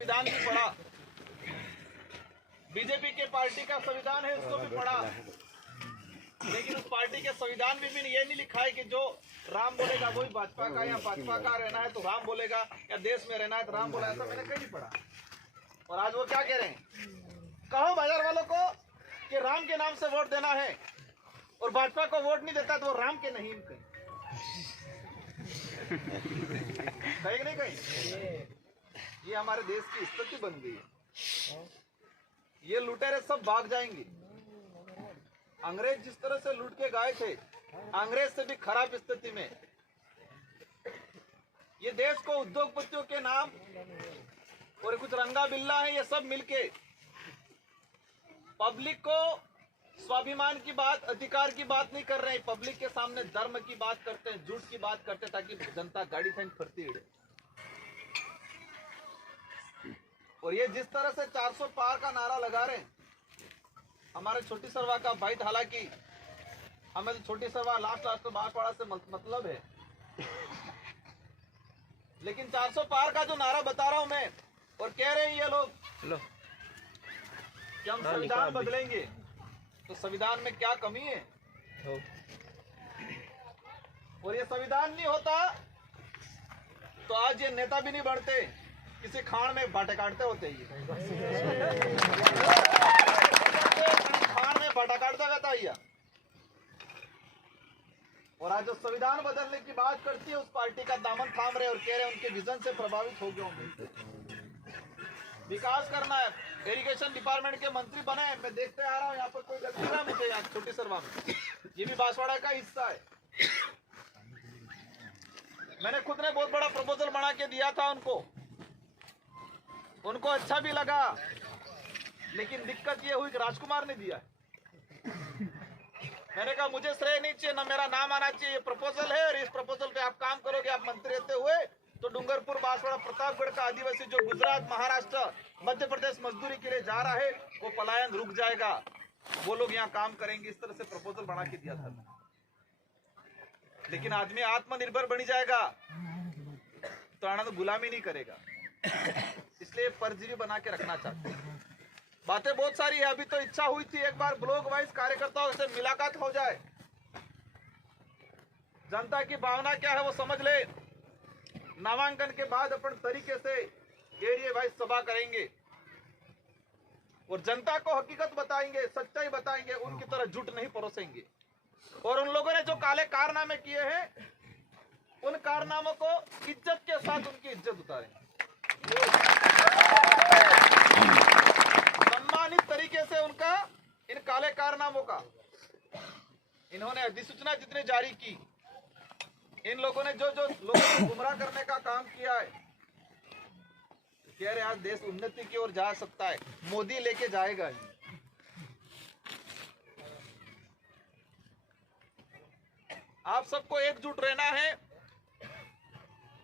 संविधान भी पढ़ा, बीजेपी के पार्टी का संविधान है उसको भी पढ़ा, लेकिन उस पार्टी के संविधान में भी ये नहीं लिखा है कि जो राम बोलेगा वही भाजपा का, या भाजपा का रहना है तो राम बोलेगा, या देश में रहना है तो राम बोलेगा। ऐसा मैंने कहीं नहीं पढ़ा। और आज वो क्या कह रहे हैं, कहो बाजार वालों को कि राम के नाम से वोट देना है, और भाजपा को वोट नहीं देता तो वो राम के नहीं कहीं कहीं नहीं कहीं। ये हमारे देश की स्थिति बन गई है। ये लुटेरे सब भाग जाएंगे। अंग्रेज जिस तरह से लूट के गए थे, अंग्रेज से भी खराब स्थिति में ये देश को उद्योगपतियों के नाम और कुछ रंगा बिल्ला है, ये सब मिलके पब्लिक को स्वाभिमान की बात, अधिकार की बात नहीं कर रहे हैं। पब्लिक के सामने धर्म की बात करते हैं, झूठ की बात करते हैं, ताकि जनता गाड़ी फेंक फरती है। और ये जिस तरह से 400 पार का नारा लगा रहे हैं, हमारे छोटी सरवा का भाई, हालांकि हमें तो छोटी सरवा लास्ट तो बांसवाड़ा से मतलब है, लेकिन 400 पार का जो नारा बता रहा हूं मैं, और कह रहे हैं ये लोग कि हम संविधान बदलेंगे, तो संविधान में क्या कमी है? और ये संविधान नहीं होता तो आज ये नेता भी नहीं बढ़ते, किसी खान में बाटे काटते होते ही खान में बाटा काटता रहता है। और आज जो संविधान बदलने की बात करती है, उस पार्टी का दामन थाम रहे और कह रहे उनके विजन से प्रभावित हो गए होंगे। विकास करना है, इरिगेशन डिपार्टमेंट के मंत्री बने, मैं देखते आ रहा हूँ यहाँ पर कोई गलती ना मुझे, यहाँ छोटी सरवा में ये भी बांसवाड़ा का हिस्सा है। मैंने खुद ने बहुत बड़ा प्रपोजल बना के दिया था उनको अच्छा भी लगा, लेकिन दिक्कत ये हुई कि राजकुमार ने दिया। मैंने कहा मुझे श्रेय नहीं चाहिए, ना मेरा नाम आना चाहिए, ये प्रपोजल है और इस प्रपोजल पे आप काम करोगे, आप मंत्री रहते हुए तो डूंगरपुर, बांसवाड़ा, प्रतापगढ़ का आदिवासी जो गुजरात, महाराष्ट्र, मध्य प्रदेश मजदूरी के लिए जा रहा है, वो पलायन रुक जाएगा, वो लोग यहाँ काम करेंगे। इस तरह से प्रपोजल बना के दिया था। लेकिन आदमी आत्मनिर्भर बन जाएगा तो आनंद गुलामी नहीं करेगा, इसलिए परजीवी बना के रखना चाहते हैं। बातें बहुत सारी है। अभी तो इच्छा हुई थी एक बार ब्लॉक वाइज कार्यकर्ताओं से मुलाकात हो जाए, जनता की भावना क्या है वो समझ ले। नामांकन के बाद अपन तरीके से एरिया वाइज सभा करेंगे और जनता को हकीकत बताएंगे, सच्चाई बताएंगे, उनकी तरह झूठ नहीं परोसेंगे। और उन लोगों ने जो काले कारनामे किए हैं, उन कारनामों को इज्जत के साथ उनकी इज्जत उतारेंगे, सम्मानित तरीके से उनका, इन काले कारनामों का। इन्होंने अधिसूचना जितने जारी की, इन लोगों ने जो लोगों को गुमराह करने का काम किया है, कह रहे आज देश उन्नति की ओर जा सकता है, मोदी लेके जाएगा ही। आप सबको एकजुट रहना है।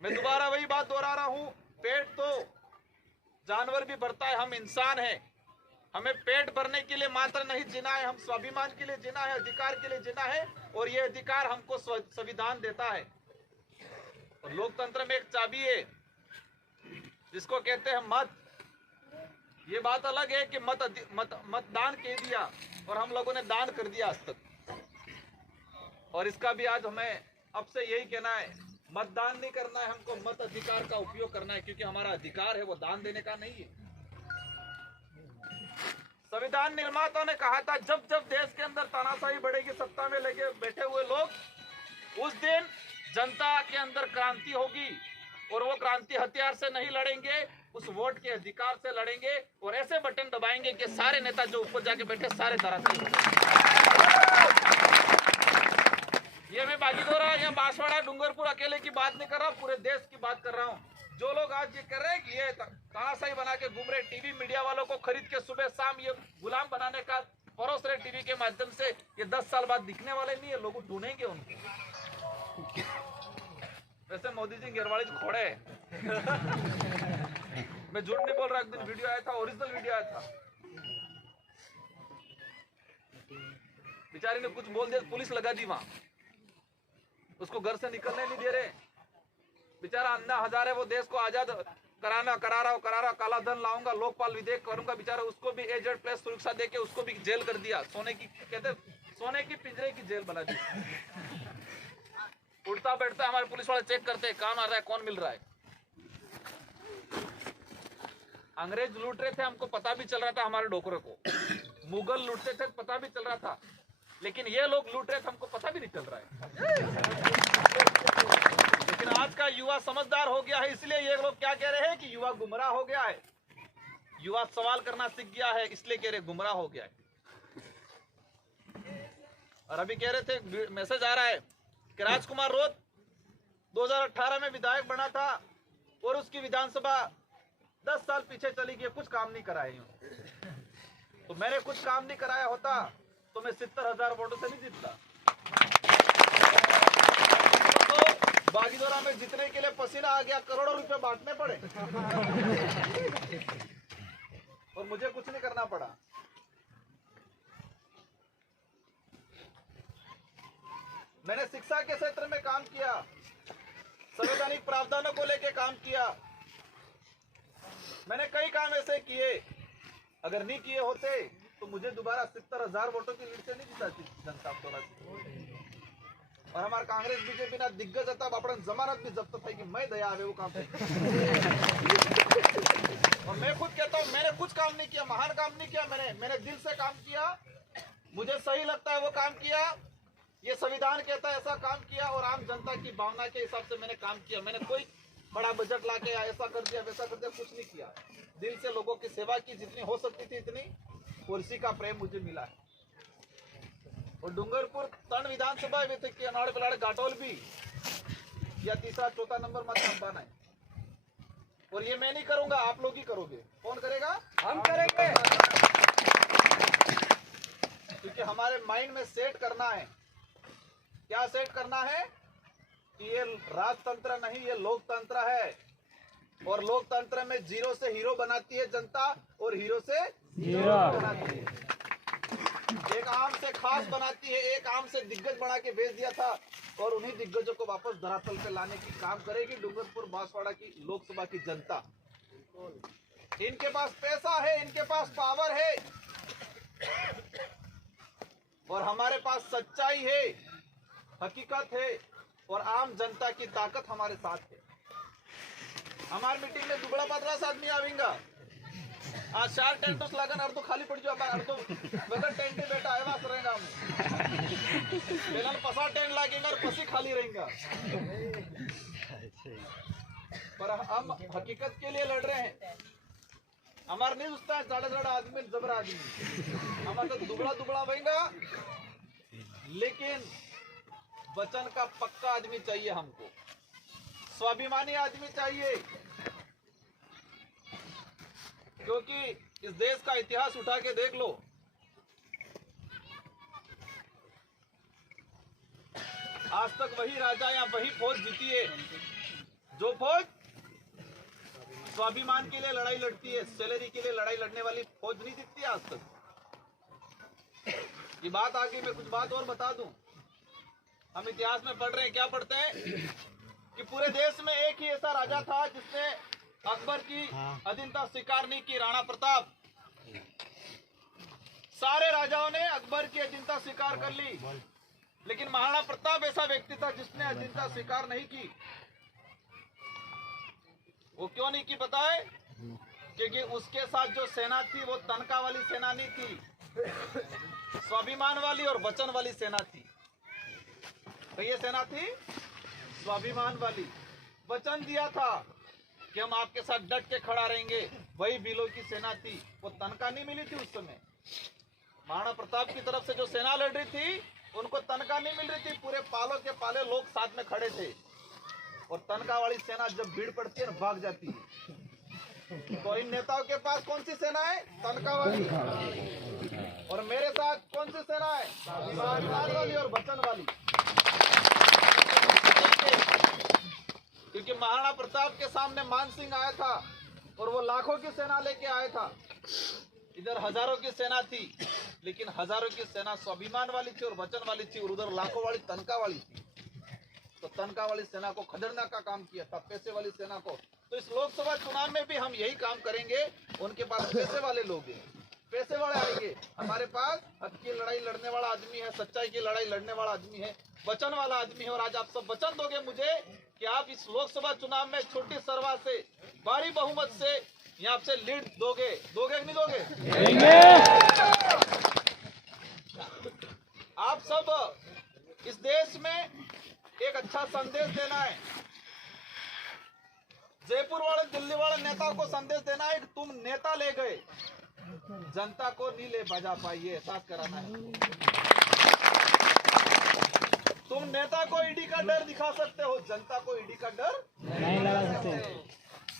मैं दोबारा वही बात दोहरा रहा हूं, पेट तो जानवर भी भरता है, हम इंसान हैं। हमें पेट भरने के लिए मात्र नहीं जीना है, हम स्वाभिमान के लिए जीना है, अधिकार के लिए जीना है, और ये अधिकार हमको संविधान देता है। और लोकतंत्र में एक चाबी है जिसको कहते हैं मत। ये बात अलग है कि मतदान कह दिया और हम लोगों ने दान कर दिया आज तक, और इसका भी आज हमें अब से यही कहना है, मतदान नहीं करना है, हमको मत अधिकार का उपयोग करना है, क्योंकि हमारा अधिकार है वो दान देने का नहीं है। संविधान निर्माताओं ने कहा था जब जब देश के अंदर तानाशाही बढ़ेगी, सत्ता में लेके बैठे हुए लोग, उस दिन जनता के अंदर क्रांति होगी, और वो क्रांति हथियार से नहीं लड़ेंगे, उस वोट के अधिकार से लड़ेंगे, और ऐसे बटन दबाएंगे कि सारे नेता जो ऊपर जाके बैठे सारे धराशायी। ये मैं बागी दो रहा हूँ, यहाँ बांसवाड़ा, डूंगरपुर अकेले की बात नहीं कर रहा हूँ, पूरे देश की बात कर रहा हूँ। जो लोग आज ये कर रहे हैं कि ये तानाशाही बना के घूम रहे, टीवी मीडिया वालों को खरीद के सुबह शाम ये गुलाम बनाने का परोस रहे टीवी के माध्यम से, ये 10 साल बाद दिखने वाले नहीं है, लोग ढूंढेंगे उनको। वैसे मोदी जी गिरवाड़ी खोड़े मैं झूठ नहीं बोल रहा, एक दिन वीडियो आया था, ओरिजिनल वीडियो आया था, बेचारी ने कुछ बोल दिया, पुलिस लगा दी वहां, उसको घर से निकलने नहीं दे रहे। बेचारा अन्ना हजारे वो देश को आजाद करा रहा हूँ, काला धन लाऊंगा, लोकपाल विधेयक करूंगा, बेचारा उसको भी एजेड प्लस सुरक्षा देके उसको भी जेल कर दिया, सोने की पिंजरे की जेल बना दी। उठता बैठता हमारे पुलिस वाले चेक करते हैं कौन आ रहा है, कौन मिल रहा है। अंग्रेज लूट रहे थे, हमको पता भी चल रहा था हमारे डोकरे को। मुगल लूटते थे, पता भी चल रहा था, लेकिन ये लोग लूट रहे थे, हमको पता भी नहीं चल रहा है। लेकिन आज का युवा समझदार हो गया है, इसलिए ये लोग क्या कह रहे हैं कि युवा गुमराह हो गया है, युवा सवाल करना सीख गया है, इसलिए कह रहे गुमराह हो गया है। और अभी कह रहे थे, मैसेज आ रहा है कि राजकुमार रोत 2018 में विधायक बना था और उसकी विधानसभा 10 साल पीछे चली गई, कुछ काम नहीं कराए। तो मैंने कुछ काम नहीं कराया होता तो मैं 70,000 वोटों से नहीं जीतता। तो बागीदोरा में जीतने के लिए पसीना आ गया, करोड़ों रुपए बांटने पड़े और मुझे कुछ नहीं करना पड़ा। मैंने शिक्षा के क्षेत्र में काम किया, संवैधानिक प्रावधानों को लेकर काम किया, मैंने कई काम ऐसे किए। अगर नहीं किए होते तो मुझे दोबारा 70,000 वोटों की लीड से नहीं जीताती जनता। और हमारे कांग्रेस बीजेपी ना दिग्गज था, अपना जमानत भी जब्त था कि मैं दया आवे वो काम और मैं खुद कहता हूँ मैंने कुछ काम नहीं किया, महान काम नहीं किया, मैंने दिल से काम किया, मुझे सही लगता है वो काम किया, ये संविधान कहता है ऐसा काम किया और आम जनता की भावना के हिसाब से मैंने काम किया। मैंने कोई बड़ा बजट लाके ऐसा कर दिया वैसा कर दिया, कुछ नहीं किया। दिल से लोगों की सेवा की, जितनी हो सकती थी इतनी, और इसी का प्रेम मुझे मिला है। और डूंगरपुर तन विधानसभा में थे कि अनाड़ बिलाड़ घाटोल भी या तीसरा चौथा नंबर मत पाना है। और ये मैं नहीं करूंगा, आप लोग ही करोगे। कौन करेगा? हम करेंगे, क्योंकि हमारे माइंड में सेट करना है। क्या सेट करना है कि ये राजतंत्र नहीं, ये लोकतंत्र है। और लोकतंत्र में जीरो से हीरो बनाती है जनता और हीरो से जीरो बनाती है। एक आम से खास बनाती है, एक आम से दिग्गज बना के भेज दिया था और उन्हीं दिग्गजों को वापस धरातल पे लाने की काम करेगी डूंगरपुर बांसवाड़ा की लोकसभा की जनता। इनके पास पैसा है, इनके पास पावर है और हमारे पास सच्चाई है, हकीकत है और आम जनता की ताकत हमारे साथ है। हमारी मीटिंग में दुबड़ा पतला से आदमी आवेगा, आज 4 टेंट लगन अर्धो खाली पड़ जाओ, अर्धो बगैर टेंट बेटा है वास रहेगा। हम बेलन 50 टेंट लगेगा और 50 खाली रहेगा। पर हम हकीकत के लिए लड़ रहे हैं। हमारा नहीं उसता है जाड़ा आदमी, जबरा आदमी, हमारा तो दुबड़ा बनेगा, लेकिन वचन का पक्का आदमी चाहिए हमको, स्वाभिमानी आदमी चाहिए। क्योंकि इस देश का इतिहास उठा के देख लो, आज तक वही राजा या वही फौज जीती है जो फौज स्वाभिमान के लिए लड़ाई लड़ती है। सैलरी के लिए लड़ाई लड़ने वाली फौज नहीं जीतती आज तक। ये बात आगे मैं कुछ बात और बता दूं। हम इतिहास में पढ़ रहे हैं, क्या पढ़ते हैं कि पूरे देश में एक ही ऐसा राजा था जिसने अकबर की अधीनता स्वीकार नहीं की, राणा प्रताप। सारे राजाओं ने अकबर की अधीनता स्वीकार कर ली, लेकिन महाराणा प्रताप ऐसा व्यक्ति था जिसने अधीनता स्वीकार नहीं की। वो क्यों नहीं की पता है? क्योंकि उसके साथ जो सेना थी वो तनखा वाली सेना नहीं थी, स्वाभिमान वाली और वचन वाली सेना थी। तो ये सेना थी स्वाभिमान वाली, वचन दिया था कि हम आपके साथ डट के खड़ा रहेंगे। वही बिलो की सेना थी, वो तनखा नहीं मिली थी उस समय। महाराणा प्रताप की तरफ से जो सेना लड़ रही थी उनको तनखा नहीं मिल रही थी, पूरे पालों के पाले लोग साथ में खड़े थे। और तनखा वाली सेना जब भीड़ पड़ती है ना भाग जाती है। तो इन नेताओं के पास कौन सी सेना है? तनखा वाली। और मेरे साथ कौन सी सेना है? स्वाभिमान वाली और वचन वाली। क्योंकि महाराणा प्रताप के सामने मान सिंह आया था और वो लाखों की सेना लेके आया था, इधर हजारों की सेना थी, लेकिन हजारों की सेना स्वाभिमान वाली थी और वचन वाली थी, और उधर लाखों वाली तनखा वाली थी। तो तनखा वाली सेना को खदेड़ने का काम किया था, पैसे वाली सेना को तो इस लोकसभा चुनाव में भी हम यही काम करेंगे। उनके पास पैसे वाले लोग हैं, पैसे वाले आएंगे, हमारे पास हक की लड़ाई लड़ने वाला आदमी है, सच्चाई की लड़ाई लड़ने वाला आदमी है, वचन वाला आदमी है। और आज आप सब वचन दोगे मुझे कि आप इस लोकसभा चुनाव में छोटी सरवा से भारी बहुमत से यहाँ से लीड दोगे कि नहीं दोगे? आप सब इस देश में एक अच्छा संदेश देना है, जयपुर वाले दिल्ली वाले नेताओं को संदेश देना है कि तुम नेता ले गए, जनता को नहीं ले बजा पाई, एहसास कराना है। तुम नेता को ईडी का डर दिखा सकते हो, जनता को ईडी का डर नहीं लगा सकते।